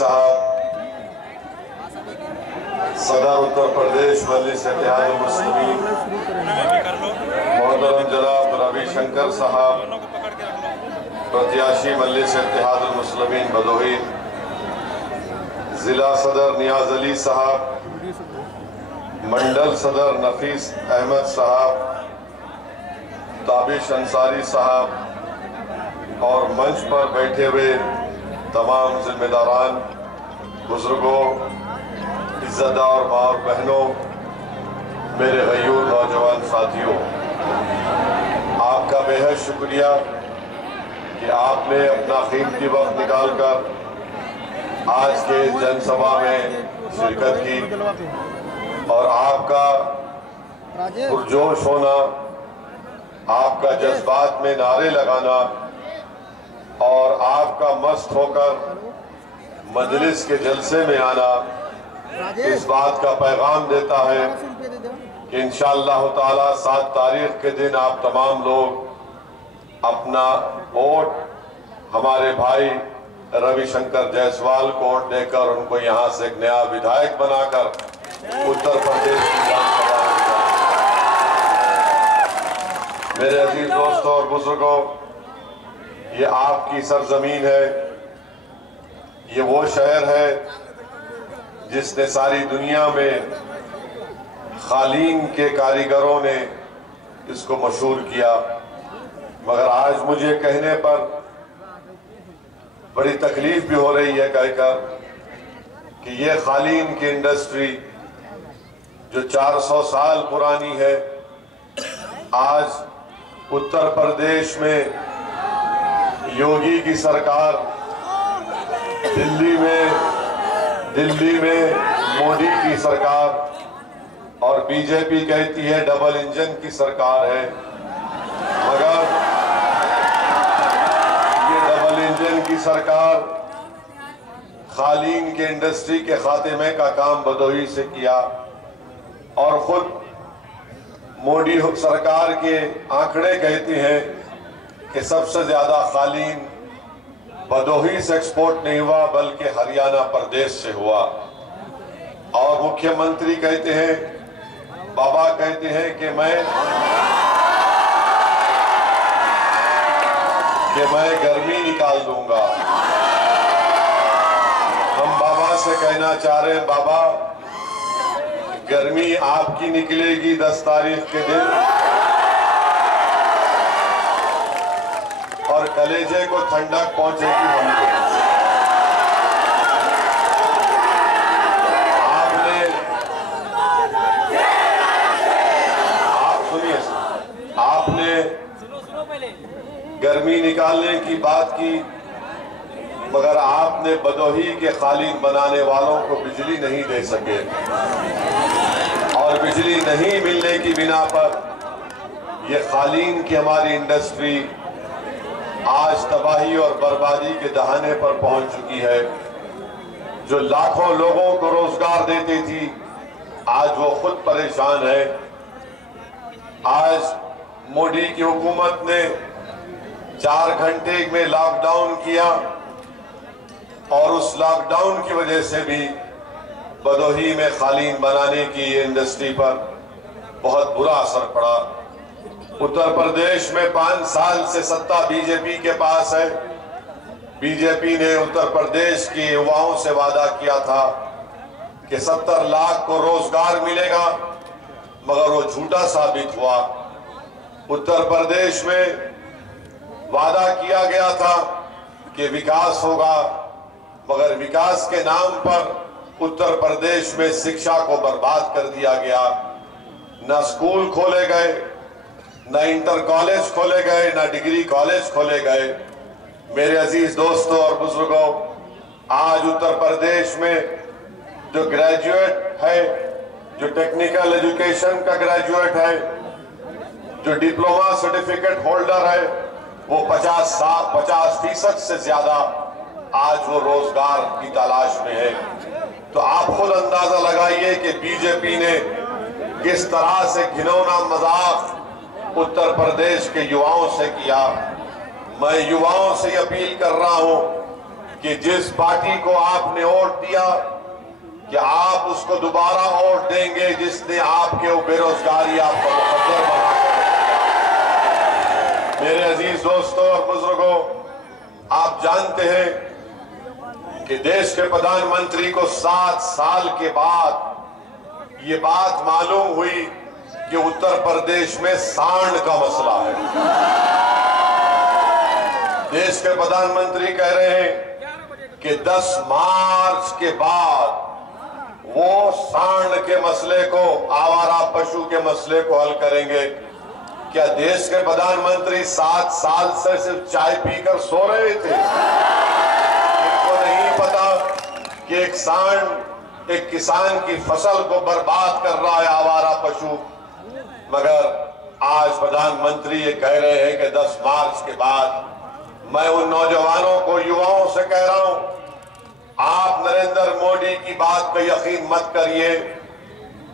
साहब, सदर उत्तर प्रदेश मजलिस इत्तेहादुल मुस्लिमीन मोहतरम जनाब रविशंकर साहब, प्रत्याशी मजलिस इत्तेहादुल मुस्लिमीन भदोही, जिला सदर नियाज अली साहब, मंडल सदर नफीस अहमद साहब, ताबिश अंसारी साहब और मंच पर बैठे हुए तमाम जिम्मेदारान, बुजुर्गों, इज्जतदार माँ और बहनों, मेरे गयूर नौजवान साथियों, आपका बेहद शुक्रिया कि आपने अपना कीमती वक्त निकालकर आज के जनसभा में शिरकत की और आपका पुरजोश होना, आपका जज्बात में नारे लगाना और आपका मस्त होकर मजलिस के जलसे में आना इस बात का पैगाम देता है कि इंशाअल्लाह ताला 7 तारीख के दिन आप तमाम लोग अपना वोट हमारे भाई रविशंकर जायसवाल को वोट देकर उनको यहाँ से एक नया विधायक बनाकर उत्तर प्रदेश की विधानसभा में। मेरे अजीज दोस्तों और बुजुर्गों, ये आपकी सरजमीन है, ये वो शहर है जिसने सारी दुनिया में खालीन के कारीगरों ने इसको मशहूर किया, मगर आज मुझे कहने पर बड़ी तकलीफ भी हो रही है कहकर कि ये खालीन की इंडस्ट्री जो 400 साल पुरानी है, आज उत्तर प्रदेश में योगी की सरकार, दिल्ली में मोदी की सरकार और बीजेपी कहती है डबल इंजन की सरकार है, मगर ये डबल इंजन की सरकार खालीन के इंडस्ट्री के खात्मे का काम भदोही से किया और खुद मोदी सरकार के आंकड़े कहते हैं कि सबसे ज्यादा खालीन भदोही से एक्सपोर्ट नहीं हुआ बल्कि हरियाणा प्रदेश से हुआ। और मुख्यमंत्री कहते हैं, बाबा कहते हैं कि मैं गर्मी निकाल दूंगा। हम बाबा से कहना चाह रहे हैं, बाबा गर्मी आपकी निकलेगी 10 तारीख के दिन और कलेजे को ठंडक पहुंचेगी हमको। आपने गर्मी निकालने की बात की, मगर आपने भदोही के खालीन बनाने वालों को बिजली नहीं दे सके और बिजली नहीं मिलने की बिना पर ये खालीन की हमारी इंडस्ट्री आज तबाही और बर्बादी के दहाने पर पहुंच चुकी है। जो लाखों लोगों को रोजगार देती थी, आज वो खुद परेशान है। आज मोदी की हुकूमत ने 4 घंटे में लॉकडाउन किया और उस लॉकडाउन की वजह से भी भदोही में खालीन बनाने की इंडस्ट्री पर बहुत बुरा असर पड़ा। उत्तर प्रदेश में 5 साल से सत्ता बीजेपी के पास है। बीजेपी ने उत्तर प्रदेश के युवाओं से वादा किया था कि 70 लाख को रोजगार मिलेगा, मगर वो झूठा साबित हुआ। उत्तर प्रदेश में वादा किया गया था कि विकास होगा, मगर विकास के नाम पर उत्तर प्रदेश में शिक्षा को बर्बाद कर दिया गया। न स्कूल खोले गए, न इंटर कॉलेज खोले गए, न डिग्री कॉलेज खोले गए। मेरे अजीज दोस्तों और बुजुर्गों, आज उत्तर प्रदेश में जो ग्रेजुएट है, जो टेक्निकल एजुकेशन का ग्रेजुएट है, जो डिप्लोमा सर्टिफिकेट होल्डर है, वो 50% से ज्यादा आज वो रोजगार की तलाश में है। तो आप खुद अंदाजा लगाइए कि बीजेपी ने किस तरह से घिनौना मजाक उत्तर प्रदेश के युवाओं से किया। मैं युवाओं से अपील कर रहा हूं कि जिस पार्टी को आपने वोट दिया कि आप उसको दोबारा वोट देंगे जिसने आपके बेरोजगारी आपको मुकद्दर बना कर। मेरे अजीज दोस्तों और बुजुर्गों, आप जानते हैं कि देश के प्रधानमंत्री को 7 साल के बाद ये बात मालूम हुई कि उत्तर प्रदेश में सांड का मसला है। देश के प्रधानमंत्री कह रहे हैं कि 10 मार्च के बाद वो सांड के मसले को, आवारा पशु के मसले को हल करेंगे। क्या देश के प्रधानमंत्री 7 साल से सिर्फ चाय पीकर सो रहे थे? इनको नहीं पता कि एक सांड एक किसान की फसल को बर्बाद कर रहा है, आवारा पशु। मगर आज प्रधानमंत्री ये कह रहे हैं कि 10 मार्च के बाद। मैं उन नौजवानों को, युवाओं से कह रहा हूं, आप नरेंद्र मोदी की बात पे यकीन मत करिए।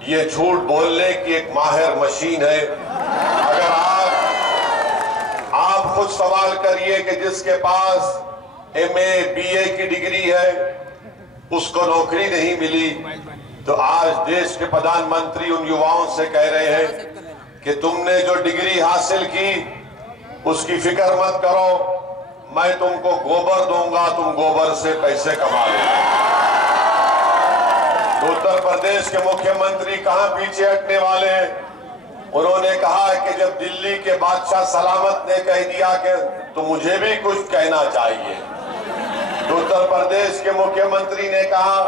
ये झूठ बोलने की एक माहिर मशीन है। अगर आप खुद सवाल करिए कि जिसके पास MA BA की डिग्री है उसको नौकरी नहीं मिली, तो आज देश के प्रधानमंत्री उन युवाओं से कह रहे हैं कि तुमने जो डिग्री हासिल की उसकी फिक्र मत करो, मैं तुमको गोबर दूंगा, तुम गोबर से पैसे कमा लो। उत्तर प्रदेश के मुख्यमंत्री कहां पीछे हटने वाले हैं। उन्होंने कहा कि जब दिल्ली के बादशाह सलामत ने कह दिया कि तो मुझे भी कुछ कहना चाहिए, तो उत्तर प्रदेश के मुख्यमंत्री ने कहा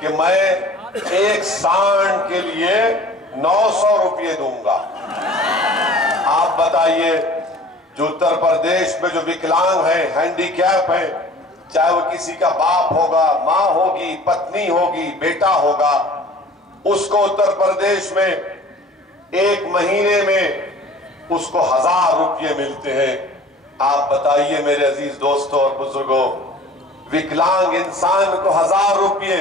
कि मैं एक सांड के लिए 900 रुपये दूंगा। आप बताइए, जो उत्तर प्रदेश में जो विकलांग है, हैंडीकैप है, चाहे वो किसी का बाप होगा, माँ होगी, पत्नी होगी, बेटा होगा, उसको उत्तर प्रदेश में एक महीने में उसको 1000 रुपये मिलते हैं। आप बताइए मेरे अजीज दोस्तों और बुजुर्गों, विकलांग इंसान को 1000 रुपये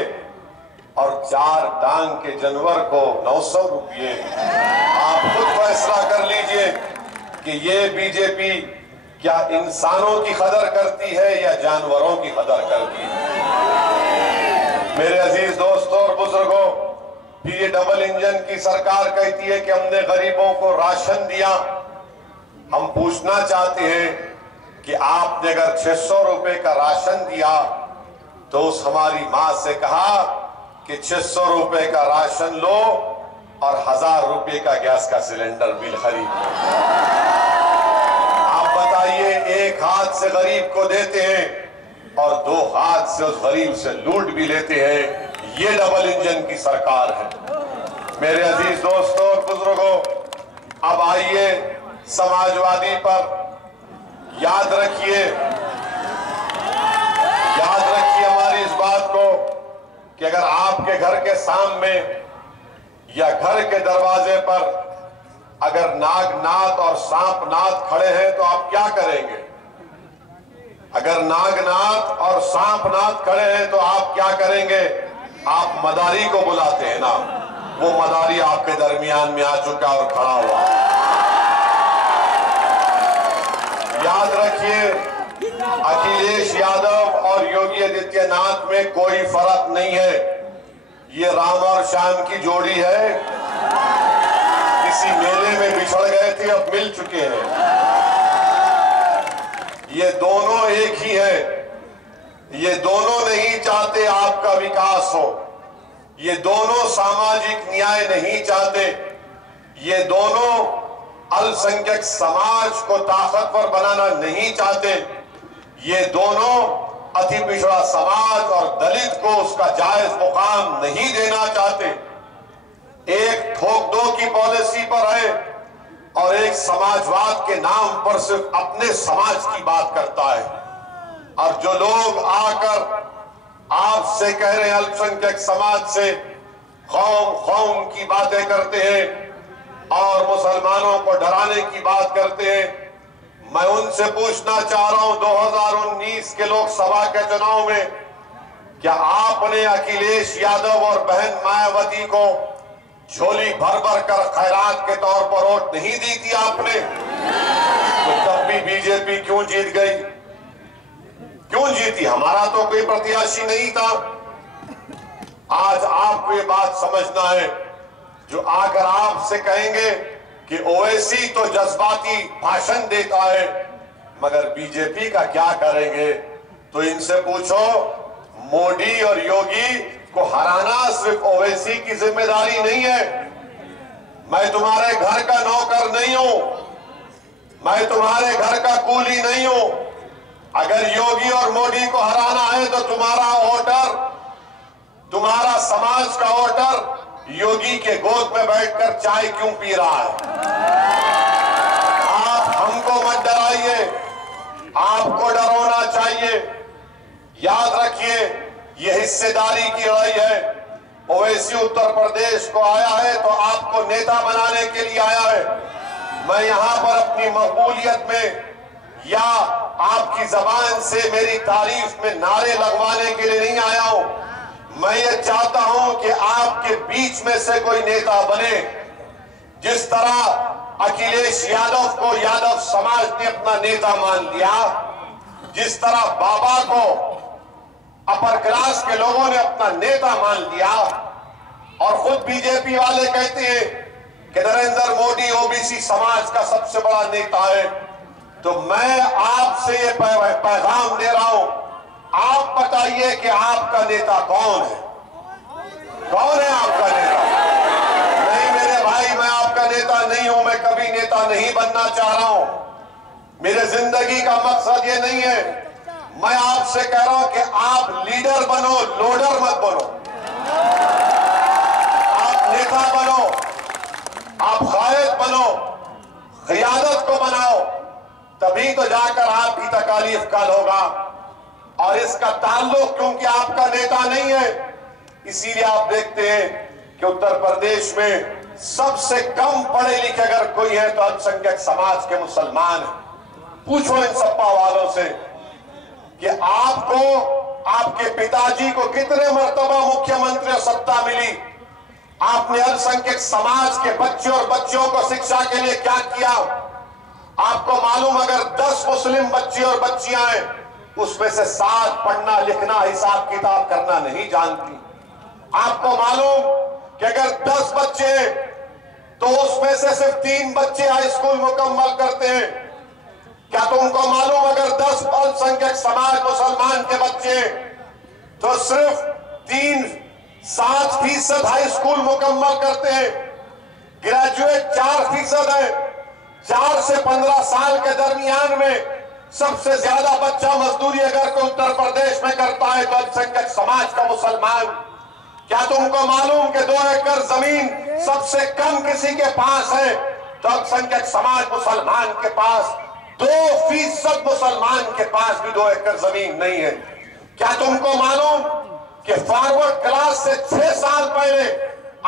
और 4 टांग के जानवर को 900 रुपये। आप खुद फैसला कर लीजिए कि ये बीजेपी क्या इंसानों की कदर करती है या जानवरों की कदर करती है। मेरे अजीज दोस्तों और बुजुर्गों, फिर ये डबल इंजन की सरकार कहती है कि हमने गरीबों को राशन दिया। हम पूछना चाहते हैं कि आपने अगर 600 रुपए का राशन दिया तो उस हमारी मां से कहा कि 600 रुपए का राशन लो और 1000 रुपए का गैस का सिलेंडर बिल खरीद। आप बताइए, एक हाथ से गरीब को देते हैं और 2 हाथ से उस गरीब से लूट भी लेते हैं। ये डबल इंजन की सरकार है। मेरे अजीज दोस्तों और बुजुर्गों, अब आइए समाजवादी पर। याद रखिए हमारी इस बात को कि अगर आपके घर के सामने या घर के दरवाजे पर अगर नागनाथ और सांपनाथ खड़े हैं तो आप क्या करेंगे? अगर नागनाथ और सांपनाथ खड़े हैं तो आप क्या करेंगे? आप मदारी को बुलाते हैं ना, वो मदारी आपके दरमियान में आ चुका और खड़ा हुआ। याद रखिए, अखिलेश यादव और योगी आदित्यनाथ में कोई फर्क नहीं है। ये राम और श्याम की जोड़ी है। किसी मेले में बिछड़ गए थे, अब मिल चुके हैं। ये दोनों एक ही है। ये दोनों नहीं चाहते आपका विकास हो। ये दोनों सामाजिक न्याय नहीं चाहते। ये दोनों अल्पसंख्यक समाज को ताकतवर बनाना नहीं चाहते। ये दोनों अति पिछड़ा समाज और दलित को उसका जायज मुकाम नहीं देना चाहते। एक ठोक दो की पॉलिसी पर है और एक समाजवाद के नाम पर सिर्फ अपने समाज की बात करता है। और जो लोग आकर आपसे कह रहे हैं अल्पसंख्यक समाज से कौम की बातें करते हैं और मुसलमानों को डराने की बात करते हैं, मैं उनसे पूछना चाह रहा हूं 2019 के लोकसभा के चुनाव में क्या आपने अखिलेश यादव और बहन मायावती को झोली भर भर कर खैरात के तौर पर वोट नहीं दी थी आपने? तो तब भी बीजेपी क्यों जीत गई? क्यों जीत जीती, हमारा तो कोई प्रत्याशी नहीं था। आज आपको ये बात समझना है, जो आकर आपसे कहेंगे कि ओवैसी तो जज्बाती भाषण देता है मगर बीजेपी का क्या करेंगे, तो इनसे पूछो मोदी और योगी को हराना सिर्फ ओवैसी की जिम्मेदारी नहीं है। मैं तुम्हारे घर का नौकर नहीं हूं, मैं तुम्हारे घर का कूली नहीं हूं। अगर योगी और मोदी को हराना है तो तुम्हारा वोटर, तुम्हारा समाज का वोटर योगी के गोद में बैठकर चाय क्यों पी रहा है? आप हमको मत डराइए, आपको डराना चाहिए। याद रखिए, यह हिस्सेदारी की लड़ाई है। ओवैसी उत्तर प्रदेश को आया है तो आपको नेता बनाने के लिए आया है। मैं यहां पर अपनी मकबूलियत में या आपकी जबान से मेरी तारीफ में नारे लगवाने के लिए नहीं आया हूं। मैं ये चाहता हूं कि आपके बीच में से कोई नेता बने। जिस तरह अखिलेश यादव को यादव समाज ने अपना नेता मान लिया, जिस तरह बाबा को अपर क्लास के लोगों ने अपना नेता मान लिया, और खुद बीजेपी वाले कहते हैं कि नरेंद्र मोदी ओबीसी समाज का सबसे बड़ा नेता है, तो मैं आपसे ये पैगाम दे रहा हूं, आप बताइए कि आपका नेता कौन है? कौन है आपका नेता? नहीं मेरे भाई, मैं आपका नेता नहीं हूं, मैं कभी नेता नहीं बनना चाह रहा हूं। मेरे जिंदगी का मकसद ये नहीं है। मैं आपसे कह रहा हूं कि आप लीडर बनो, लोडर मत बनो। आप नेता बनो, आप कायद बनो, क़ियादत को बनाओ, तभी तो जाकर आपकी तकालीफ कल होगा। और इसका ताल्लुक क्योंकि आपका नेता नहीं है, इसीलिए आप देखते हैं कि उत्तर प्रदेश में सबसे कम पढ़े लिखे अगर कोई है तो अल्पसंख्यक समाज के मुसलमान हैं। पूछो इन सपा वालों से कि आपको, आपके पिताजी को कितने मर्तबा मुख्यमंत्री और सत्ता मिली? आपने अल्पसंख्यक समाज के बच्चे और बच्चियों को शिक्षा के लिए क्या किया? आपको मालूम, अगर 10 मुस्लिम बच्चे और बच्चियां हैं, उसमें से 7 पढ़ना लिखना हिसाब किताब करना नहीं जानती। आपको मालूम कि अगर 10 बच्चे हैं तो उसमें से सिर्फ 3 बच्चे हाई स्कूल मुकम्मल करते हैं। क्या तुमको मालूम, अगर 10 अल्पसंख्यक समाज मुसलमान के बच्चे तो सिर्फ 3-7% हाई स्कूल मुकम्मल करते हैं, ग्रेजुएट 4% है। 4 से 15 साल के दरमियान में सबसे ज्यादा बच्चा मजदूरी अगर कोई उत्तर प्रदेश में करता है तो अल्पसंख्यक समाज का मुसलमान। क्या तुमको मालूम कि 2 एकड़ जमीन सबसे कम किसी के पास है तो अल्पसंख्यक समाज मुसलमान के पास 2% मुसलमान के पास भी 2 एकड़ जमीन नहीं है। क्या तुमको मालूम कि फॉरवर्ड क्लास से 6 साल पहले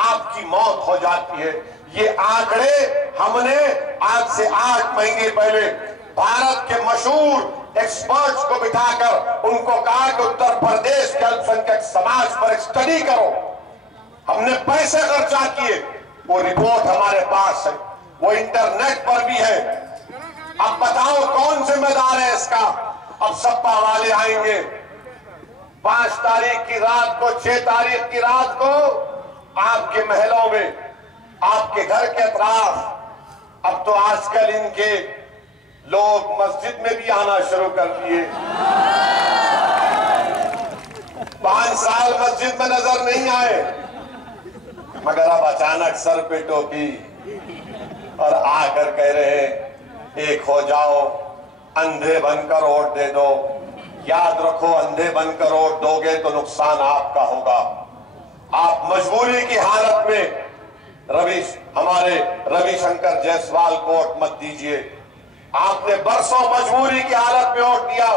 आपकी मौत हो जाती है? ये आंकड़े हमने आज से 8 महीने पहले भारत के मशहूर एक्सपर्ट्स को बिठाकर उनको कहा कि उत्तर प्रदेश के अल्पसंख्यक समाज पर एक स्टडी करो। हमने पैसे खर्चा किए, वो रिपोर्ट हमारे पास है, वो इंटरनेट पर भी है। अब बताओ कौन जिम्मेदार है इसका? अब सपा वाले आएंगे 5 तारीख की रात को, 6 तारीख की रात को आपके महलों में, आपके घर के अतराफ। अब तो आजकल इनके लोग मस्जिद में भी आना शुरू कर दिए। 5 साल मस्जिद में नजर नहीं आए, मगर अब अचानक सर पे टोपी और आकर कह रहे हैं एक हो जाओ, अंधे बनकर वोट दे दो। याद रखो, अंधे बनकर वोट दोगे तो नुकसान आपका होगा। आप मजबूरी की हालत में हमारे रविशंकर जायसवाल को वोट मत दीजिए। आपने बरसों मजबूरी की हालत में वोट दिया।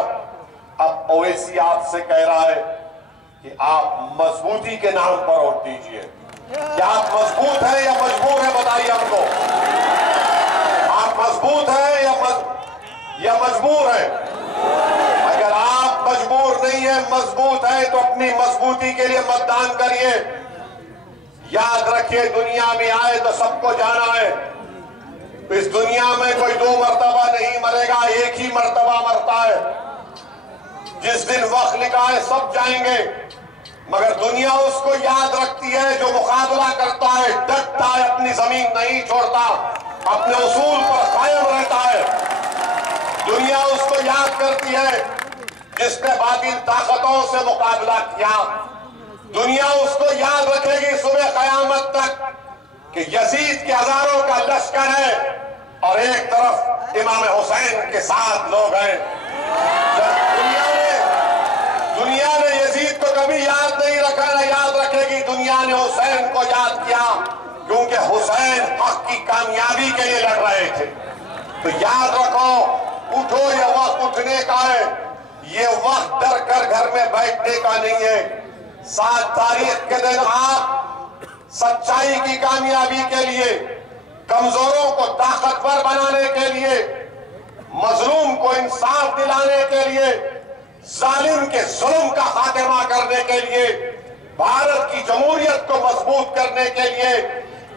अब ओवैसी आपसे कह रहा है कि आप मजबूती के नाम पर वोट दीजिए। क्या आप मजबूत हैं या मजबूर हैं? बताइए हमको, आप मजबूत हैं या मजबूर हैं? अगर आप मजबूर नहीं है, मजबूत है, तो अपनी मजबूती के लिए मतदान करिए। याद रखिए, दुनिया में आए तो सबको जाना है। इस दुनिया में कोई 2 मर्तबा नहीं मरेगा, एक ही मर्तबा मरता है। जिस दिन वक्त लिखा है सब जाएंगे, मगर दुनिया उसको याद रखती है जो मुकाबला करता है, डटता है, अपनी जमीन नहीं छोड़ता, अपने उसूल पर कायम रहता है। दुनिया उसको याद करती है जिसने बातिल ताकतों से मुकाबला किया। दुनिया उसको याद रखेगी सुबह कयामत तक कि यजीद के हजारों का लश्कर है और एक तरफ इमाम हुसैन के साथ लोग हैं। दुनिया ने यजीद को कभी याद नहीं रखा, ना याद रखेगी। दुनिया ने हुसैन को याद किया क्योंकि हुसैन हक की कामयाबी के लिए लड़ रहे थे। तो याद रखो, उठो, ये वक्त उठने का है, ये वक्त डर कर घर में बैठने का नहीं है। 7 तारीख के दिन आप सच्चाई की कामयाबी के लिए, कमजोरों को ताकतवर बनाने के लिए, मजलूम को इंसाफ दिलाने के लिए, जालिम के जुल्म का खात्मा करने के लिए, भारत की जमहूरियत को मजबूत करने के लिए,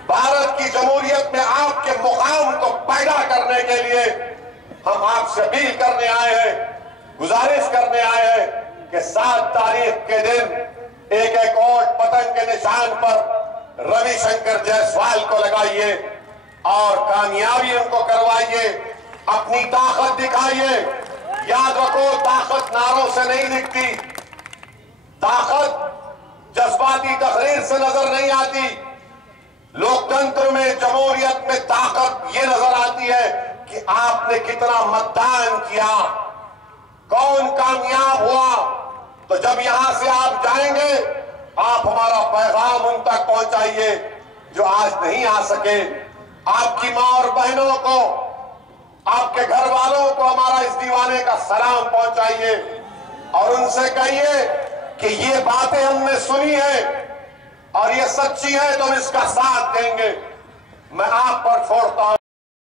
भारत की जमहूरियत में आपके मुकाम को पैदा करने के लिए हम आपसे अपील करने आए हैं, गुजारिश करने आए हैं कि 7 तारीख के दिन एक एक और पतंग के निशान पर रविशंकर जायसवाल को लगाइए और कामयाबी उनको करवाइए, अपनी ताकत दिखाइए। याद रखो, ताकत नारों से नहीं दिखती, ताकत जज्बाती तकरीर से नजर नहीं आती। लोकतंत्र में, जमहूरियत में ताकत ये नजर आती है कि आपने कितना मतदान किया, कौन कामयाब हुआ। तो जब यहां से आप जाएंगे, आप हमारा पैगाम उन तक पहुंचाइए जो आज नहीं आ सके। आपकी मां और बहनों को, आपके घर वालों को हमारा इस दीवाने का सलाम पहुंचाइए और उनसे कहिए कि ये बातें हमने सुनी है और ये सच्ची है, तो हम इसका साथ देंगे। मैं आप पर छोड़ता हूं।